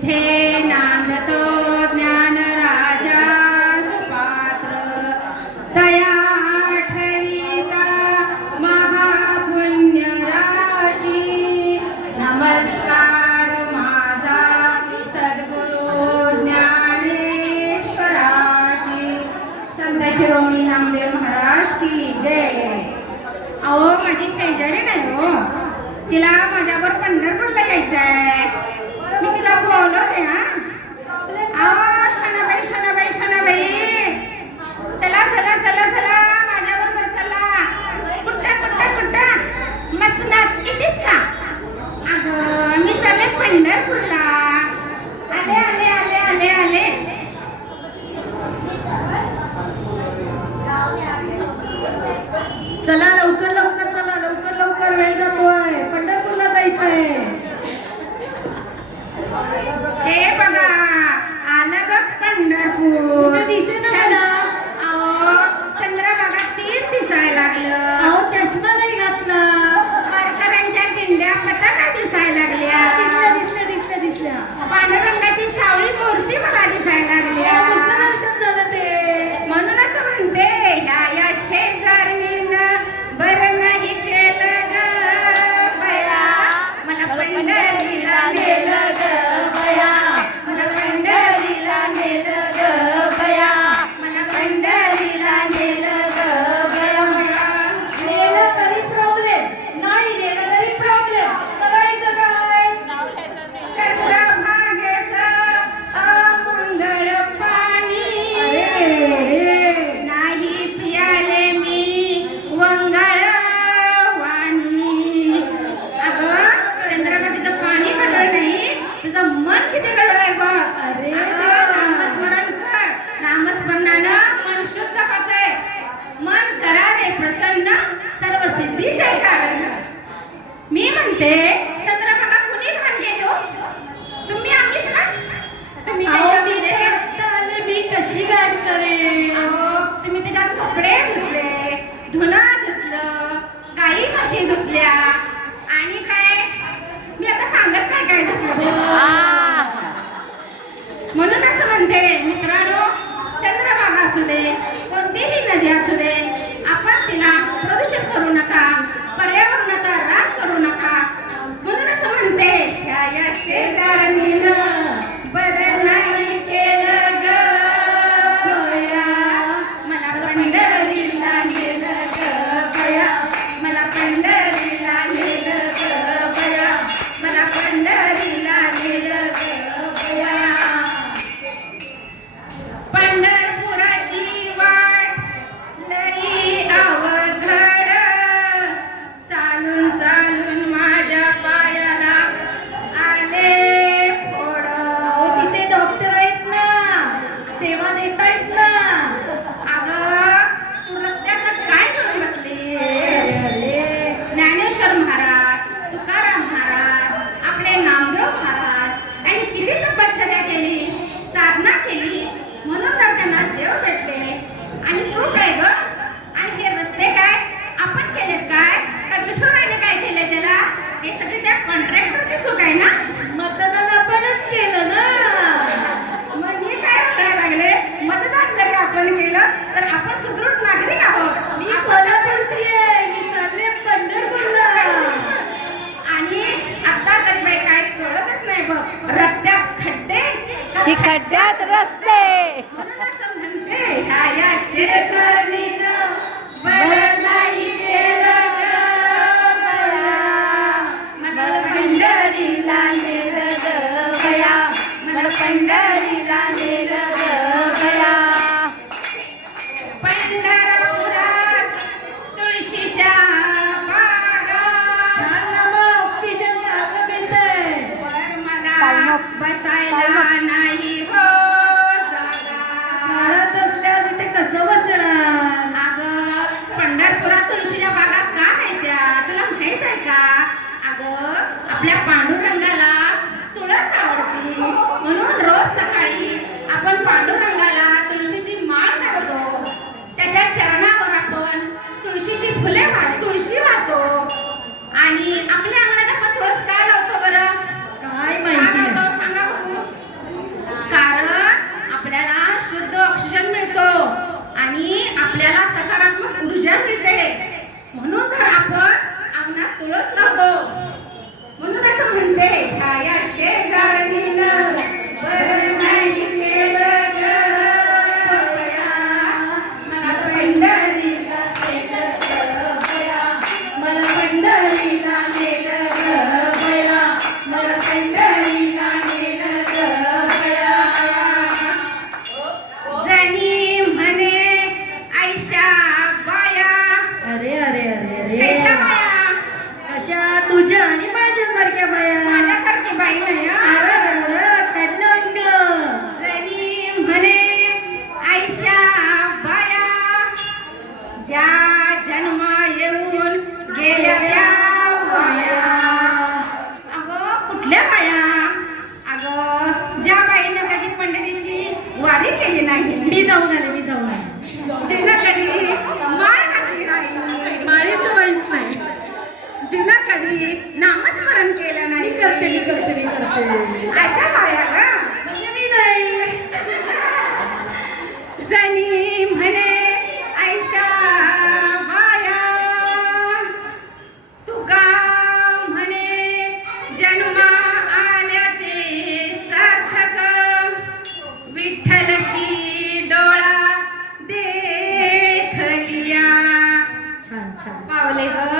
तिथे नांदतो ज्ञान राजा सुपात्र तया आठविता महापुण्य राशी नमस्कार माझा सद्गुरु ज्ञानेश्वराशी संत शिरोमणी नामदेव महाराज की जय. अहो माझी शेजारी नाही हो, तिला माझ्यावर पंढरपूरला यायचं आहे. मी तिला बोलवते हा. अहो शनाबाई शनाबाई शनाबाई चला चला चला चला माझ्याबरोबर चला. कुठं कुठं कुठं मसनात येतेस का? अगं मी चालले पंढरपूरला. आले आले आले आले आले. चला लवकर लवकर चला, लवकर लवकर वेळ जातोय, पंढरपूरला जायचंय. हे बघा आलं बघ पंढरपूर. कुठे दिसेना मला. अहो चंद्रभागा तीर दिसायला लागलं. अहो चष्मा नाही घातला. वारकऱ्यांच्या दिंड्या पताका दिसायला लागल्या. दिसल्या दिसल्या दिसल्या दिसल्या. पांडुरंगाची सावळी मूर्ती मला दिसायला लागल्या. मुखदर्शन झालं ते. म्हणूनच म्हणते ह्या या शेजारणीनं बरं नाही केलं ग बया. मला पंढरीला नेलं ग बया. मला पंढरीला नेलं ग बया. मला पंढरीला नेलं ग बया. नेलं तरी प्रॉब्लेम, नाही नेलं तरी प्रॉब्लेम. करायचं काय? चंद्रभागेचं अमंगळ पाणी अरे नाही पियाले मी वंगाळ वाणी. अगं चंद्रभागेचं पाणी गडळ नाही, तुझं मन किती गडळ आहे बघ. अरे अगं, नामस्मरण कर. नामस्मरणानं मन शुद्ध होते. मन करारे प्रसन्न सर्व सिद्धीचे कारण. मी म्हणते चंद्रभागा कुणी भान गेली हो? तुम्ही आम्हीच ना. तुम्ही अहो मी त्याच्यामध्ये तर आत्ता आले, मी कशी गाठ करेन? अहो, तुम्ही त्याच्यात कपडे धुतले, धुणं धुतलं, गाई म्हशी धुतल्या आणि काय मी आता सांगत नाही काय धुतलं. म्हणूनच म्हणते मित्रांनो, चंद्रभागा असू दे, कोणतीही नदी असू दे, आपण तिला प्रदूषित करू नका, पर्यावरणाचा ऱ्हास करू नका. म्हणूनच म्हणते ह्या या शेजारणीनं बरं नाही केलं ग बया. मला पंढरीला नेलं ग बया. मला पंढरीला नेलं ग बया. मला पंढरीला नेलं ग बया. पंढरपुराची वाट लई अवघड, चालून चालून माझ्या पायाला आले फोड. अहो तिथे डॉक्टर आहेत ना, सेवा देतायत ना. अगं तू रस्त्याचं काय घेऊन बसलीस? अरे ज्ञानेश्वर महाराज, तुकाराम महाराज, आपले नामदेव महाराज आणि किती तपश्चर्या केली, साधना केली, म्हणून तर त्यांना देव भेटले. आणि तू काय ग? आणि हे रस्ते काय आपण केलेत काय? का विठुराने काय केले त्याला? हे सगळी त्या कॉन्ट्रॅक्टरची चूक आहे ना. मतदान आपणच केलं ना. मग मी काय म्हणायला लागले, मतदान जरी आपण केलं तर आपण सुदृढ नागरिक आहोत. मी कोल्हापूरची आहे, मी चालले पंढरपूरला. आणि आता तर बाई काय कळतच नाही बघ. रस्त्यात खड्डे ही खड्ड्यात रस्ते. म्हणूनच म्हणते ह्या या शेजारणीनं बरं नाही केलं ग बया. मला पंढरीला नेलं ग बया. मला पंढरीला नेलं ग बया. पंढरपुरात तुळशीच्या बागा छान ना मग, ऑक्सिजन चांगलं मिळतंय. वर मला बसायला नाही हो जागा. झाडात असल्यावर तिथे कसं बसणार? अगं पंढरपुरात तुळशीच्या बागा का माहित्या? तुला माहित आहे का? अगं आपल्या पांडुरंगाला तुळस आवडते, म्हणून रोज सकाळी आपण पांडुरंगाला तुळशीची माळ घालतो. त्याच्या चरणावर आपण तुळशीची फुले तुळशी वाहतो. आणि आपल्या अंगणात आपण तुळस का लावतो बरं? काय का माहिती? लावतो सांगा बघू. पंढरीला नेलं ग बया. जनी म्हणे आयशा बाया. अरे अरे अरे अरे कैशा बाया? अशा तुझ्या आणि माझ्यासारख्या बाया. माझ्यासारखी बाई नाही हं. अरे अरे काढलं अंग. जनी म्हणे आयशा बाया, ज्या जन्मा येऊन गेल्या त्या बाया. अगं कुठल्या बाया? अगं ज्या बाईनं कधी पंढरीची वारी केली नाही, मी जाऊन आले. जिनं कधी माळ घातली नाही, माळीचं माहित नाही. जिनं कधी नामस्मरण केलं मी नाही, करते. अशा बाया ग. म्हणजे मी नाही. जनी म्हणे आयशा बाया, तुका म्हणे जन्मा आल्याचे सार्थक, विठ्ठलची डोळा देखलिया. छान छान. पावले ग